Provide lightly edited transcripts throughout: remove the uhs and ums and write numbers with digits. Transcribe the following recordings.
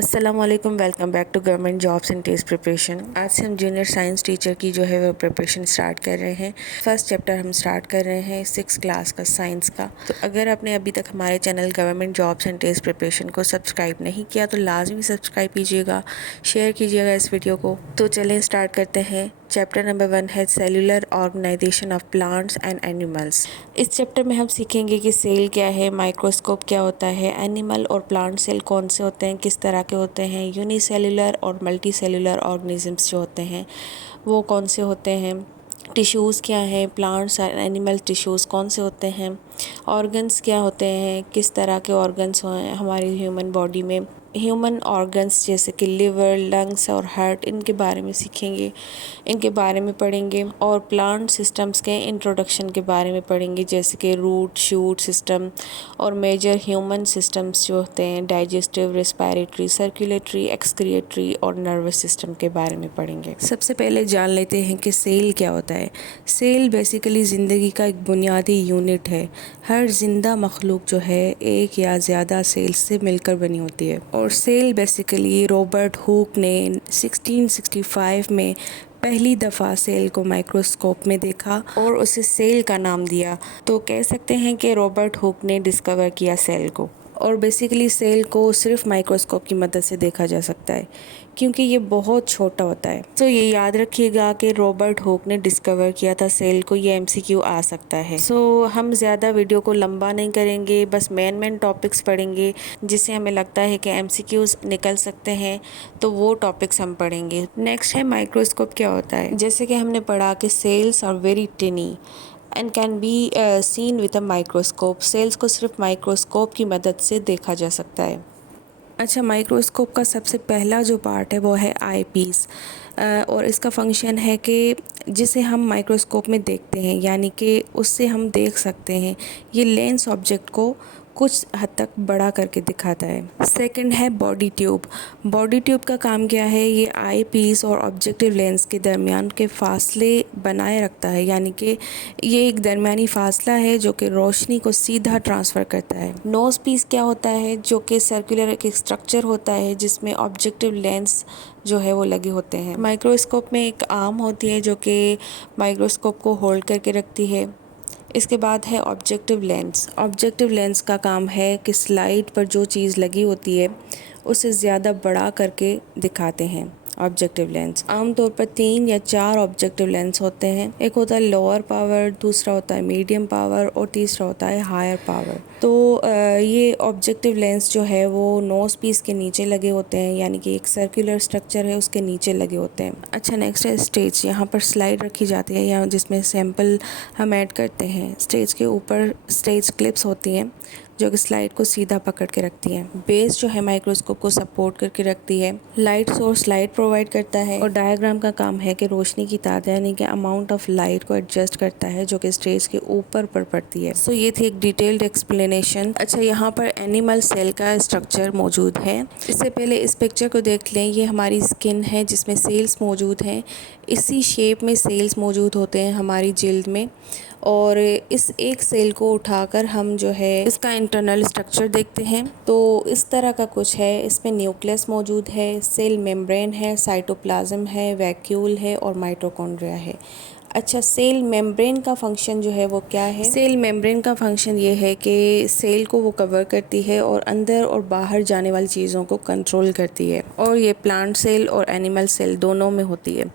अस्सलामुअलैकुम, welcome back to government jobs and test preparation. आज से हम जूनियर साइंस टीचर की जो है वो प्रिपरेशन स्टार्ट कर रहे हैं। फर्स्ट चैप्टर हम स्टार्ट कर रहे हैं 6th क्लास का साइंस का। तो अगर आपने अभी तक हमारे channel government jobs and test preparation को सब्सक्राइब नहीं किया तो लाजमी सब्सक्राइब कीजिएगा, शेयर कीजिएगा इस वीडियो को। तो चलें स्टार्ट करते हैं। चैप्टर नंबर 1 है cellular organisation of plants and animals. इस चैप्टर में हम सीखेंगे कि सेल क्या है, माइक्रोस्कोप क्या होता है, एनिमल और प्लांट सेल कौन से होते हैं, किस तरह के होते हैं, यूनिसेलुलर और मल्टी सेलुलर ऑर्गेनिजम्स जो होते हैं वो कौन से होते हैं, टिश्यूज़ क्या हैं, प्लांट्स और एनिमल टिश्यूज़ कौन से होते हैं, ऑर्गन्स क्या होते हैं, किस तरह के ऑर्गन्स हैं हमारी ह्यूमन बॉडी में, ह्यूमन ऑर्गन्स जैसे कि लिवर, लंग्स और हार्ट, इनके बारे में सीखेंगे, इनके बारे में पढ़ेंगे। और प्लांट सिस्टम्स के इंट्रोडक्शन के बारे में पढ़ेंगे जैसे कि रूट शूट सिस्टम और मेजर ह्यूमन सिस्टम्स जो होते हैं डाइजेस्टिव, रेस्पिरेटरी, सर्कुलेटरी, एक्सक्रिएटरी और नर्वस सिस्टम के बारे में पढ़ेंगे। सबसे पहले जान लेते हैं कि सेल क्या होता है। सेल बेसिकली ज़िंदगी का एक बुनियादी यूनिट है। हर जिंदा मखलूक जो है एक या ज़्यादा सेल्स से मिलकर बनी होती है। और सेल बेसिकली रॉबर्ट हुक ने 1665 में पहली दफ़ा सेल को माइक्रोस्कोप में देखा और उसे सेल का नाम दिया। तो कह सकते हैं कि रॉबर्ट हुक ने डिस्कवर किया सेल को। और बेसिकली सेल को सिर्फ माइक्रोस्कोप की मदद से देखा जा सकता है क्योंकि ये बहुत छोटा होता है। तो ये याद रखिएगा कि रॉबर्ट हुक ने डिस्कवर किया था सेल को, ये MCQ आ सकता है। हम ज़्यादा वीडियो को लंबा नहीं करेंगे, बस मेन टॉपिक्स पढ़ेंगे जिससे हमें लगता है कि MCQs निकल सकते हैं, तो वो टॉपिक्स हम पढ़ेंगे। नेक्स्ट है माइक्रोस्कोप क्या होता है। जैसे कि हमने पढ़ा कि cells are very tiny and can be seen with a microscope. Cells को सिर्फ माइक्रोस्कोप की मदद से देखा जा सकता है। अच्छा, माइक्रोस्कोप का सबसे पहला जो पार्ट है वो है आई पीस और इसका फंक्शन है कि जिसे हम माइक्रोस्कोप में देखते हैं, यानी कि उससे हम देख सकते हैं। ये लेंस ऑब्जेक्ट को कुछ हद तक बड़ा करके दिखाता है। सेकंड है बॉडी ट्यूब। बॉडी ट्यूब का काम क्या है, ये आई पीस और ऑब्जेक्टिव लेंस के दरमियान के फासले बनाए रखता है, यानी कि ये एक दरमियानी फासला है जो कि रोशनी को सीधा ट्रांसफ़र करता है। नोज पीस क्या होता है, जो कि सर्कुलर एक स्ट्रक्चर होता है जिसमें ऑब्जेक्टिव लेंस जो है वो लगे होते हैं। माइक्रोस्कोप में एक आर्म होती है जो कि माइक्रोस्कोप को होल्ड करके रखती है। इसके बाद है ऑब्जेक्टिव लेंस। ऑब्जेक्टिव लेंस का काम है कि स्लाइड पर जो चीज़ लगी होती है उसे ज़्यादा बड़ा करके दिखाते हैं। ऑब्जेक्टिव लेंस आमतौर पर 3 या 4 ऑब्जेक्टिव लेंस होते हैं। एक होता है लोअर पावर, दूसरा होता है मीडियम पावर और तीसरा होता है हायर पावर। तो ये ऑब्जेक्टिव लेंस जो है वो नोज पीस के नीचे लगे होते हैं, यानी कि एक सर्कुलर स्ट्रक्चर है उसके नीचे लगे होते हैं। अच्छा, नेक्स्ट है स्टेज। यहाँ पर स्लाइड रखी जाती है यहाँ जिसमें सैंपल हम ऐड करते हैं। स्टेज के ऊपर स्टेज क्लिप्स होती हैं जो कि स्लाइड को सीधा पकड़ के रखती हैं। बेस जो है माइक्रोस्कोप को सपोर्ट करके रखती है। लाइट सोर्स लाइट प्रोवाइड करता है और डायग्राम का काम है कि रोशनी की तादाद यानी कि अमाउंट ऑफ लाइट को एडजस्ट करता है जो कि स्टेज के ऊपर पर पड़ती है। सो ये थी एक डिटेल्ड एक्सप्लेनेशन। अच्छा, यहाँ पर एनिमल सेल का स्ट्रक्चर मौजूद है। इससे पहले इस पिक्चर को देख लें। ये हमारी स्किन है जिसमें सेल्स मौजूद हैं। इसी शेप में सेल्स मौजूद होते हैं हमारी जिल्द में और इस एक सेल को उठाकर हम जो है इसका इंटरनल स्ट्रक्चर देखते हैं तो इस तरह का कुछ है। इसमें न्यूक्लियस मौजूद है, सेल मेम्ब्रेन है, साइटोप्लाज्म है, वैक्यूल है और माइटोकॉन्ड्रिया है। अच्छा, सेल मेम्ब्रेन का फंक्शन जो है वो क्या है। सेल मेम्ब्रेन का फंक्शन ये है कि सेल को वो कवर करती है और अंदर और बाहर जाने वाली चीज़ों को कंट्रोल करती है और ये प्लांट सेल और एनिमल सेल दोनों में होती है।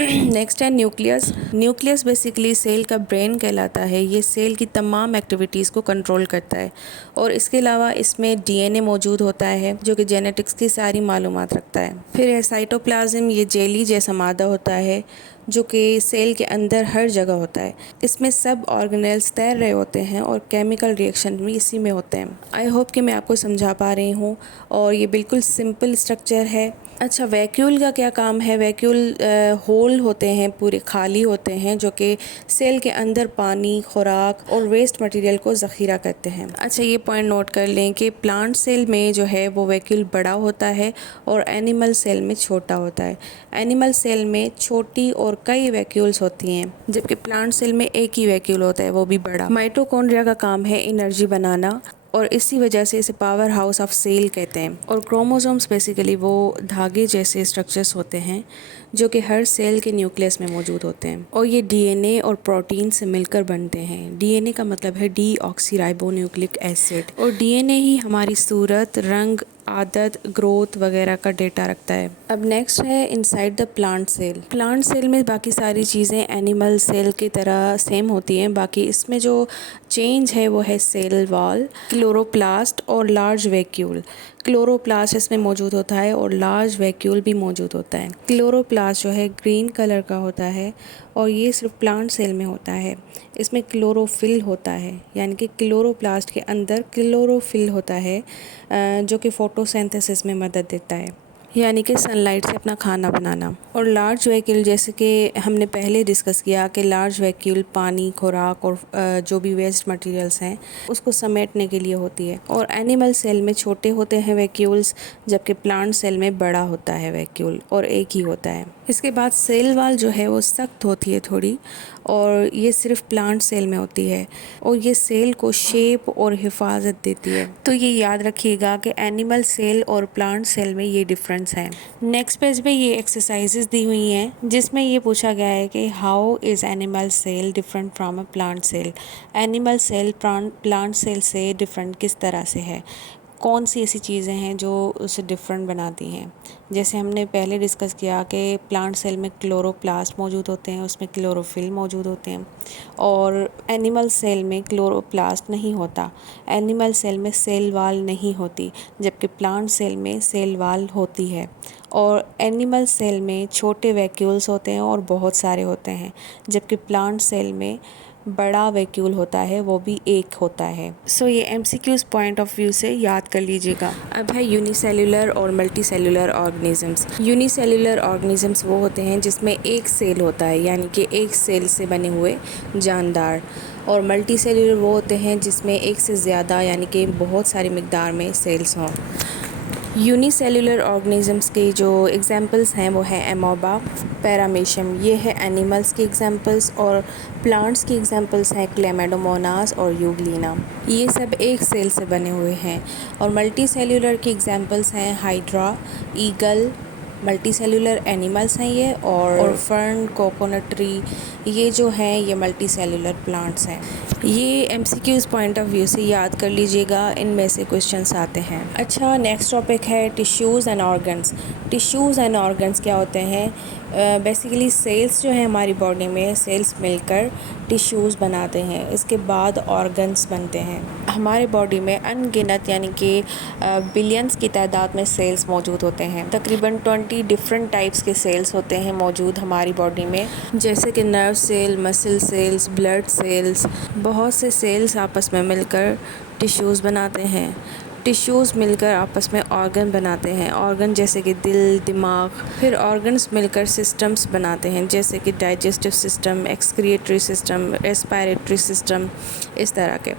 नेक्स्ट है न्यूक्लियस। न्यूक्लियस बेसिकली सेल का ब्रेन कहलाता है। ये सेल की तमाम एक्टिविटीज़ को कंट्रोल करता है और इसके अलावा इसमें DNA मौजूद होता है जो कि जेनेटिक्स की सारी मालूमात रखता है। फिर है साइटोप्लाज्म। ये जेली जैसा मादा होता है जो कि सेल के अंदर हर जगह होता है। इसमें सब ऑर्गेनेल्स तैर रहे होते हैं और केमिकल रिएक्शन भी इसी में होते हैं। आई होप कि मैं आपको समझा पा रही हूँ और ये बिल्कुल सिंपल स्ट्रक्चर है। अच्छा, वैक्यूल का क्या काम है। वैक्यूल होल होते हैं, पूरे खाली होते हैं जो कि सेल के अंदर पानी, खुराक और वेस्ट मटेरियल को ज़ख़ीरा करते हैं। अच्छा, ये पॉइंट नोट कर लें कि प्लांट सेल में जो है वो वैक्यूल बड़ा होता है और एनिमल सेल में छोटा होता है। एनिमल सेल में छोटी और कई वैक्यूल्स होती हैं जबकि प्लांट सेल में एक ही वैक्यूल होता है, वो भी बड़ा। माइटोकॉन्ड्रिया का काम है एनर्जी बनाना और इसी वजह से इसे पावर हाउस ऑफ सेल कहते हैं। और क्रोमोसोम्स बेसिकली वो धागे जैसे स्ट्रक्चर्स होते हैं जो कि हर सेल के न्यूक्लियस में मौजूद होते हैं और ये डीएनए और प्रोटीन से मिलकर बनते हैं। डीएनए का मतलब है डीऑक्सीराइबोन्यूक्लिक एसिड और डीएनए ही हमारी सूरत, रंग, आदत, ग्रोथ वगैरह का डेटा रखता है। अब नेक्स्ट है inside the plant cell. Plant cell में बाकी सारी चीज़ें एनिमल सेल की तरह सेम होती हैं, बाकी इसमें जो चेंज है वो है सेल वॉल, क्लोरोप्लास्ट और लार्ज वैक्यूल। क्लोरोप्लास्ट इसमें मौजूद होता है और लार्ज वैक्यूल भी मौजूद होता है। क्लोरोप्लास्ट जो है ग्रीन कलर का होता है और ये सिर्फ प्लांट सेल में होता है। इसमें क्लोरोफिल होता है, यानी कि क्लोरोप्लास्ट के अंदर क्लोरोफिल होता है जो कि फोटोसिंथेसिस में मदद देता है, यानी कि सनलाइट से अपना खाना बनाना। और लार्ज वैक्यूल जैसे कि हमने पहले डिस्कस किया कि लार्ज वैक्यूल पानी, खुराक और जो भी वेस्ट मटेरियल्स हैं उसको समेटने के लिए होती है। और एनिमल सेल में छोटे होते हैं वैक्यूल्स, जबकि प्लांट सेल में बड़ा होता है वैक्यूल और एक ही होता है। इसके बाद सेल वाल जो है वो सख्त होती है थोड़ी और ये सिर्फ प्लांट सेल में होती है और ये सेल को शेप और हिफाजत देती है। तो ये याद रखिएगा कि एनिमल सेल और प्लांट सेल में ये डिफरेंस है। नेक्स्ट पेज पे ये एक्सरसाइजेज दी हुई हैं जिसमें ये पूछा गया है कि how is animal cell different from a plant cell. Animal cell plant cell से डिफरेंट किस तरह से है, कौन सी ऐसी चीज़ें हैं जो उसे डिफरेंट बनाती हैं। जैसे हमने पहले डिस्कस किया कि प्लांट सेल में क्लोरोप्लास्ट मौजूद होते हैं, उसमें क्लोरोफिल मौजूद होते हैं और एनिमल सेल में क्लोरोप्लास्ट नहीं होता। एनिमल सेल में सेल वाल नहीं होती, जबकि प्लांट सेल में सेल वाल होती है। और एनिमल सेल में छोटे वैक्यूल्स होते हैं और बहुत सारे होते हैं, जबकि प्लांट सेल में बड़ा वैक्यूल होता है, वो भी एक होता है। सो ये MCQs पॉइंट ऑफ व्यू से याद कर लीजिएगा। अब है यूनिसेल्युलर और multi cellular organisms. Unicellular organisms वो होते हैं जिसमें एक सेल होता है, यानी कि एक सेल से बने हुए जानदार। और मल्टी सेल्युलर वो होते हैं जिसमें एक से ज़्यादा यानी कि बहुत सारी मिकदार में सेल्स हों। यूनिसेल्युलर ऑर्गेनिजम्स के जो एग्जांपल्स हैं वो है एमोबा, पैरामीशियम, ये है एनिमल्स की एग्जांपल्स। और प्लांट्स की एग्जांपल्स हैं क्लेमेडोमोनास और यूग्लिना, ये सब एक सेल से बने हुए हैं। और मल्टी सेल्युलर की एग्जांपल्स हैं hydra, eagle, multi cellular animals हैं ये। और फर्न, कोकोनट ट्री, ये जो हैं ये मल्टी सेल्युलर प्लांट्स हैं। ये MCQs पॉइंट ऑफ व्यू से याद कर लीजिएगा, इनमें से क्वेश्चंस आते हैं। अच्छा, नेक्स्ट टॉपिक है tissues and organs. Tissues and organs क्या होते हैं? बेसिकली सेल्स जो है हमारी बॉडी में, सेल्स मिलकर टिश्यूज़ बनाते हैं, इसके बाद ऑर्गन्स बनते हैं। हमारे बॉडी में अनगिनत यानी कि बिलियंस की तादाद में सेल्स मौजूद होते हैं। तकरीबन 20 डिफरेंट टाइप्स के सेल्स होते हैं मौजूद हमारी बॉडी में, जैसे कि nerve cell, muscle cells, blood cells. बहुत से सेल्स आपस में मिलकर टिश्यूज़ बनाते हैं। टिश्यूज़ मिलकर आपस में ऑर्गन बनाते हैं, ऑर्गन जैसे कि दिल, दिमाग। फिर ऑर्गन्स मिलकर सिस्टम्स बनाते हैं, जैसे कि digestive system, excretory system, respiratory system, इस तरह के।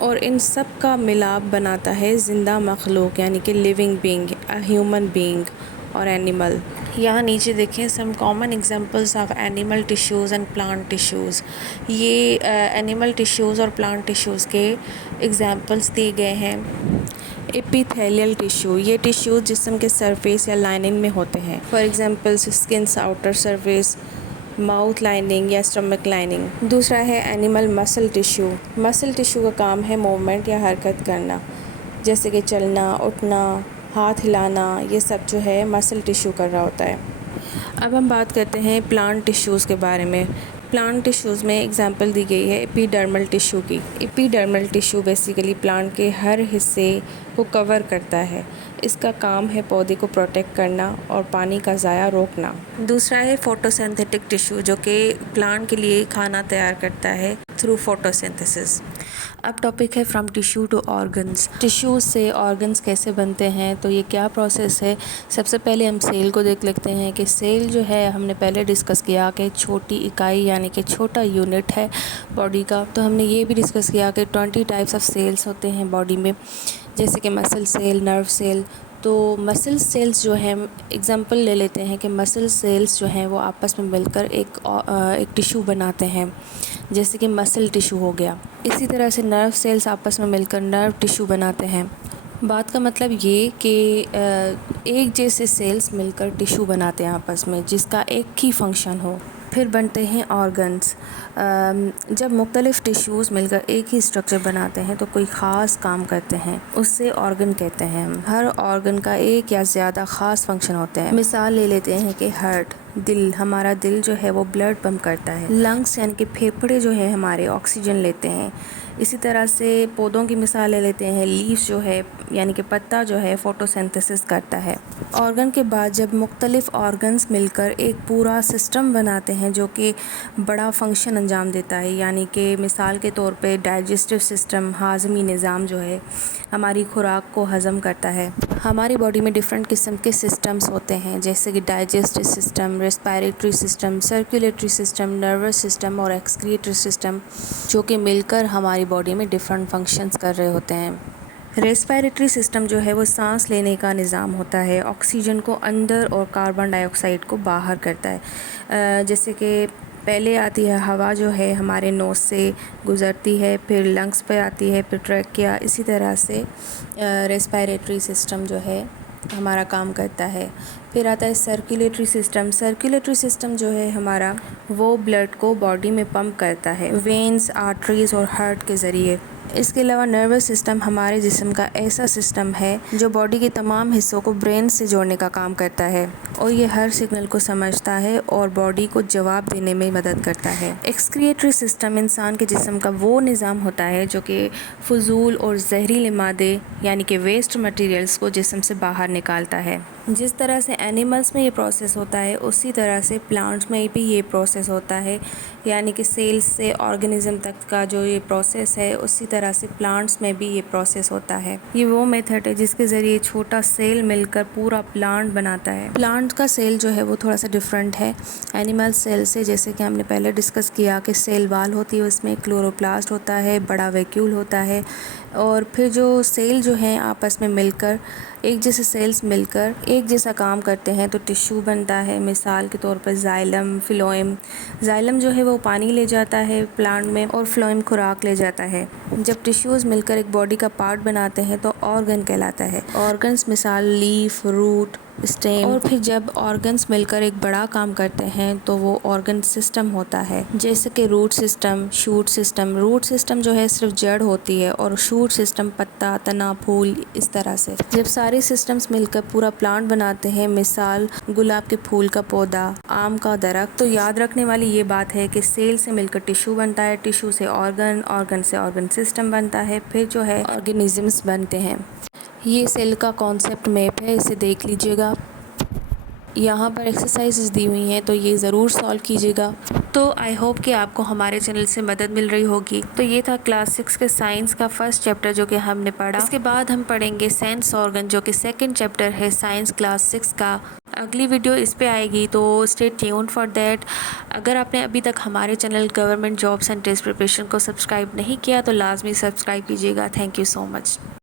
और इन सब का मिलाप बनाता है ज़िंदा मखलूक, यानी कि living being, a human being और एनिमल। यहाँ नीचे देखें some common examples of animal tissues and plant tissues. ये एनिमल टिश्यूज़ और प्लांट टिश्यूज़ के एग्जांपल्स दिए गए हैं। एपिथेलियल टिश्यू, ये टिश्यू जिस्म के सरफेस या लाइनिंग में होते हैं। For example skins outer surface, mouth lining या स्टमक लाइनिंग। दूसरा है animal muscle tissue. Muscle tissue का काम है मूवमेंट या हरकत करना, जैसे कि चलना, उठना, हाथ हिलाना, ये सब जो है मसल टिश्यू कर रहा होता है। अब हम बात करते हैं प्लांट टिश्यूज़ के बारे में। प्लांट टिश्यूज़ में एग्जांपल दी गई है एपिडर्मल टिश्यू की। एपिडर्मल टिश्यू बेसिकली प्लांट के हर हिस्से को कवर करता है। इसका काम है पौधे को प्रोटेक्ट करना और पानी का ज़ाया रोकना। दूसरा है फोटोसिंथेटिक टिश्यू, जो कि प्लांट के लिए खाना तैयार करता है थ्रू फोटोसिंथेसिस। अब टॉपिक है from tissue to organs. Tissues से ऑर्गन्स कैसे बनते हैं, तो ये क्या प्रोसेस है। सबसे पहले हम सेल को देख लेते हैं कि सेल जो है हमने पहले डिस्कस किया कि छोटी इकाई यानी कि छोटा यूनिट है बॉडी का। तो हमने ये भी डिस्कस किया कि 20 टाइप्स ऑफ सेल्स होते हैं बॉडी में, जैसे कि मसल सेल, नर्व सेल। तो मसल सेल्स जो हैं, एग्जांपल ले लेते हैं कि मसल सेल्स जो हैं वो आपस में मिलकर एक टिश्यू बनाते हैं, जैसे कि मसल टिश्यू हो गया। इसी तरह से नर्व सेल्स आपस में मिलकर नर्व टिश्यू बनाते हैं। बात का मतलब ये कि एक जैसे सेल्स मिलकर टिश्यू बनाते हैं आपस में, जिसका एक ही फंक्शन हो। फिर बनते हैं ऑर्गन्स। जब मुख्तलिफ़ टिश्यूज़ मिलकर एक ही स्ट्रक्चर बनाते हैं तो कोई ख़ास काम करते हैं, उससे ऑर्गन कहते हैं हम। हर ऑर्गन का एक या ज़्यादा ख़ास फंक्शन होते हैं। मिसाल ले लेते हैं कि हार्ट, दिल, हमारा दिल जो है वो ब्लड पंप करता है। लंग्स यानी कि फेफड़े जो है हमारे ऑक्सीजन लेते हैं। इसी तरह से पौधों की मिसाल ले लेते हैं, लीव्स जो है यानी कि पत्ता जो है फोटोसिंथेसिस करता है। ऑर्गन के बाद जब मुख्तलिफ़ ऑर्गन्स मिलकर एक पूरा सिस्टम बनाते हैं जो कि बड़ा फंक्शन अंजाम देता है, यानी कि मिसाल के तौर पे डाइजेस्टिव सिस्टम, हाज़मी निज़ाम जो है हमारी खुराक को हज़म करता है। हमारी बॉडी में डिफरेंट किस्म के सिस्टम्स होते हैं, जैसे कि digestive system, respiratory system, circulatory system, nervous system और एक्सक्रीटरी सिस्टम, जो कि मिलकर हमारी बॉडी में डिफरेंट फंक्शंस कर रहे होते हैं। रेस्पिरेटरी सिस्टम जो है वो सांस लेने का निज़ाम होता है, ऑक्सीजन को अंदर और कार्बन डाइऑक्साइड को बाहर करता है। जैसे कि पहले आती है हवा जो है हमारे नोज़ से गुज़रती है, फिर लंग्स पे आती है, फिर ट्रैकिया। इसी तरह से रेस्पिरेटरी सिस्टम जो है हमारा काम करता है। फिर आता है सर्कुलेटरी सिस्टम। सर्कुलेटरी सिस्टम जो है हमारा वो ब्लड को बॉडी में पंप करता है, वेन्स, आर्टरीज़ और हार्ट के ज़रिए। इसके अलावा नर्वस सिस्टम हमारे जिस्म का ऐसा सिस्टम है जो बॉडी के तमाम हिस्सों को ब्रेन से जोड़ने का काम करता है और ये हर सिग्नल को समझता है और बॉडी को जवाब देने में मदद करता है। एक्सक्रीटरी सिस्टम इंसान के जिस्म का वो निज़ाम होता है जो कि फजूल और जहरीले मादे यानी कि वेस्ट मटेरियल्स को जिस्म से बाहर निकालता है। जिस तरह से एनिमल्स में ये प्रोसेस होता है उसी तरह से प्लांट्स में भी ये प्रोसेस होता है, यानी कि सेल्स से ऑर्गेनिज्म तक का जो ये प्रोसेस है उसी तरह से प्लांट्स में भी ये प्रोसेस होता है। ये वो मेथड है जिसके ज़रिए छोटा सेल मिलकर पूरा प्लांट बनाता है। प्लांट का सेल जो है वो थोड़ा सा डिफरेंट है एनिमल सेल से। जैसे कि हमने पहले डिस्कस किया कि सेल वाल होती है, उसमें क्लोरोप्लास्ट होता है, बड़ा वैक्यूल होता है और फिर जो सेल जो हैं आपस में मिलकर एक जैसे सेल्स मिलकर एक जैसा काम करते हैं तो टिश्यू बनता है। मिसाल के तौर पर जाइलम, फ्लोएम। जाइलम जो है वो पानी ले जाता है प्लांट में और फ्लोएम खुराक ले जाता है। जब टिश्यूज़ मिलकर एक बॉडी का पार्ट बनाते हैं तो ऑर्गन कहलाता है। ऑर्गन्स मिसाल लीफ, रूट, स्टेम। और फिर जब ऑर्गन्स मिलकर एक बड़ा काम करते हैं तो वो ऑर्गन सिस्टम होता है, जैसे कि root system, shoot system. Root system जो है सिर्फ जड़ होती है और शूट सिस्टम पत्ता, तना, फूल, इस तरह से। जब सारे सिस्टम्स मिलकर पूरा प्लांट बनाते हैं, मिसाल गुलाब के फूल का पौधा, आम का दरख्त, तो याद रखने वाली ये बात है कि सेल से मिलकर टिश्यू बनता है, टिश्यू से ऑर्गन, ऑर्गन से ऑर्गन सिस्टम बनता है, फिर जो है ऑर्गेनिजम्स बनते हैं। ये सेल का कॉन्सेप्ट मैप है, इसे देख लीजिएगा। यहाँ पर एक्सरसाइजेस दी हुई हैं तो ये ज़रूर सॉल्व कीजिएगा। तो आई होप कि आपको हमारे चैनल से मदद मिल रही होगी। तो ये था क्लास 6 के साइंस का फर्स्ट चैप्टर जो कि हमने पढ़ा। इसके बाद हम पढ़ेंगे सेंस ऑर्गन जो कि सेकंड चैप्टर है साइंस क्लास 6 का। अगली वीडियो इस पे आएगी तो स्टे ट्यून्ड फॉर दैट। अगर आपने अभी तक हमारे channel government jobs and test preparation को सब्सक्राइब नहीं किया तो लाजमी सब्सक्राइब कीजिएगा। Thank you so much.